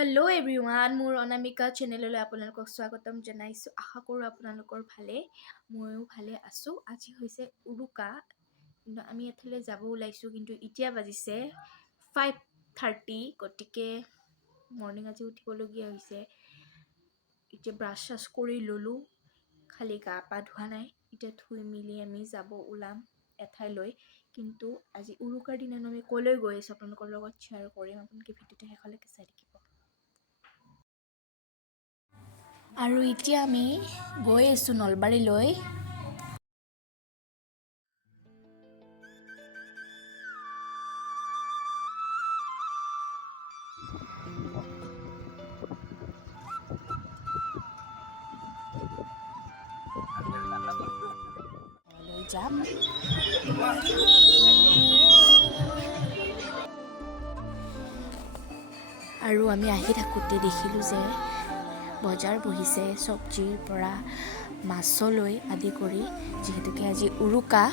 Hello' everyone, মোৰ অনামিকা চেনেললৈ আপোনালোকক স্বাগতম জনাইছোঁ। আশা কৰোঁ আপোনালোকৰ ভালে, ময়ো ভালে আছোঁ। আজি হৈছে উৰুকা, কিন্তু আমি এঠাইলৈ যাব ওলাইছোঁ, কিন্তু এতিয়া বাজিছে 5:30, গতিকে মৰ্ণিং আজি উঠিবলগীয়া হৈছে। এতিয়া ব্ৰাছ চাছ কৰি ল'লোঁ, খালি গা পা ধোৱা নাই। এতিয়া ধুই মেলি আমি যাব ওলাম এঠাইলৈ, কিন্তু আজি উৰুকাৰ দিনানো আমি ক'লৈ গৈ আছোঁ আপোনালোকৰ লগত শ্বেয়াৰ কৰিম। আপোনালোকে ভিডিঅ'টো শেষলৈকে চাই থাকিব। আৰু এতিয়া আমি গৈ আছোঁ নলবাৰীলৈ। যাম আৰু আমি আহি থাকোঁতে দেখিলোঁ যে বজাৰ বহিছে, চব্জিৰ পৰা মাছলৈ আদি কৰি, যিহেতুকে আজি উৰুকা।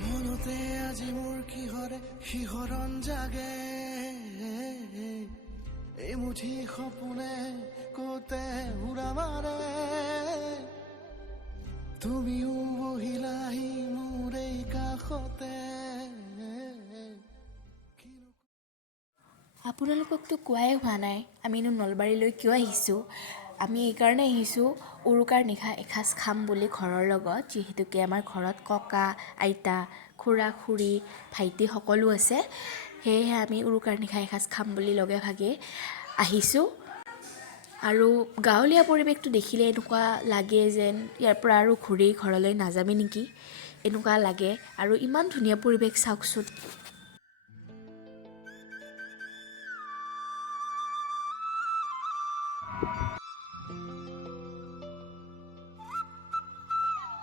মনতে আজি মোৰ কিহৰে শিহৰণ জাগে, এই মুঠি সপোনে কতে উৰা মাৰে, তুমিও বহিলাহি মোৰ এই কাষতে। আপোনালোককতো কোৱাই হোৱা নাই আমিনো নলবাৰীলৈ কিয় আহিছোঁ। আমি এইকাৰণে আহিছোঁ, উৰুকাৰ নিশা এসাঁজ খাম বুলি ঘৰৰ লগত, যিহেতুকে আমাৰ ঘৰত ককা, আইতা, খুৰা, খুৰী, ভাইটি সকলো আছে। সেয়েহে আমি উৰুকাৰ নিশা এসাঁজ খাম বুলি লগে ভাগে আহিছোঁ। আৰু গাঁৱলীয়া পৰিৱেশটো দেখিলে এনেকুৱা লাগে যেন ইয়াৰ পৰা আৰু ঘূৰি ঘৰলৈ নাযামেই নেকি, এনেকুৱা লাগে। আৰু ইমান ধুনীয়া পৰিৱেশ চাওকচোন।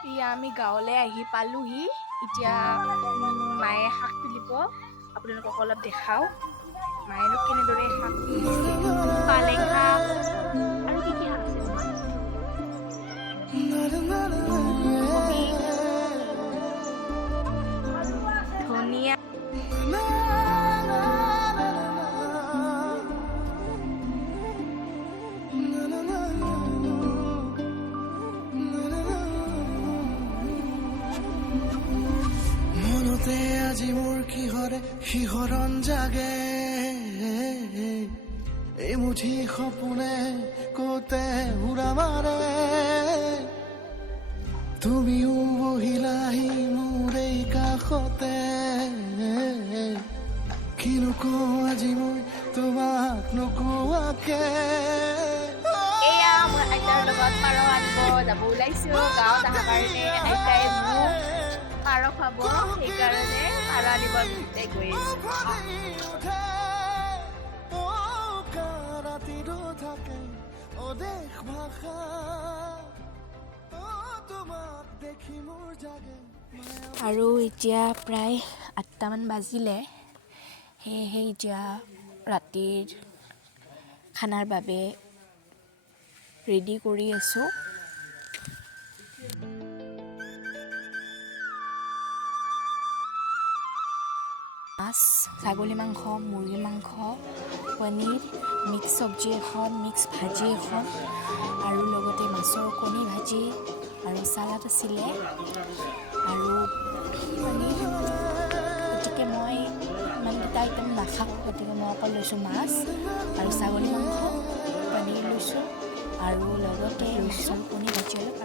এতিয়া আমি গাঁৱলৈ আহি পালোহি। এতিয়া মায়ে শাক তুলিব, আপোনালোকক অলপ দেখাওঁ। মায়েনো কেনেদৰে শাক তুলিছে, পালেং শাক আৰু কি কি শাক আছে নহয়, কবি, ধনিয়া, মনতে আজি মোৰ কিহৰে শিহৰণ জাগে, এই মুঠি সপোনে কতে উৰা মাৰে, তুমিও বহিলাহি মোৰ এই কাষতে, কিনো কওঁ আজি মই তোমাক নোকোৱাকে। এয়া মই আইতাৰ লগত পাৰ আনিব যাব ওলাইছোঁ। গাঁৱত অহাৰ কাৰণে আইতাই মোক পাৰ খুৱাব, সেইকাৰণে পাৰ আনিব আমি দুটাই গৈ আছোঁ। থাকে অদেশ ভাষা, তোমাক দেখি মোৰ জাগে। আৰু এতিয়া প্ৰায় 8টামান বাজিলে, সেয়েহে এতিয়া ৰাতিৰ খানাৰ বাবে ৰেডি কৰি আছোঁ। মাছ, ছাগলী মাংস, মুৰ্গী মাংস, পনীৰ, মিক্স চব্জি এখন, মিক্স ভাজি এখন, আৰু লগতে মাছৰ কণী ভাজি আৰু চালাড আছিলে আৰু পনীৰ। গতিকে মই ইমানকেইটা আইটেম নাখাওঁ, গতিকে মই অকল লৈছোঁ মাছ আৰু ছাগলী মাংস, পনীৰ লৈছোঁ আৰু লগতে মাছৰ কণী ভাজি অলপ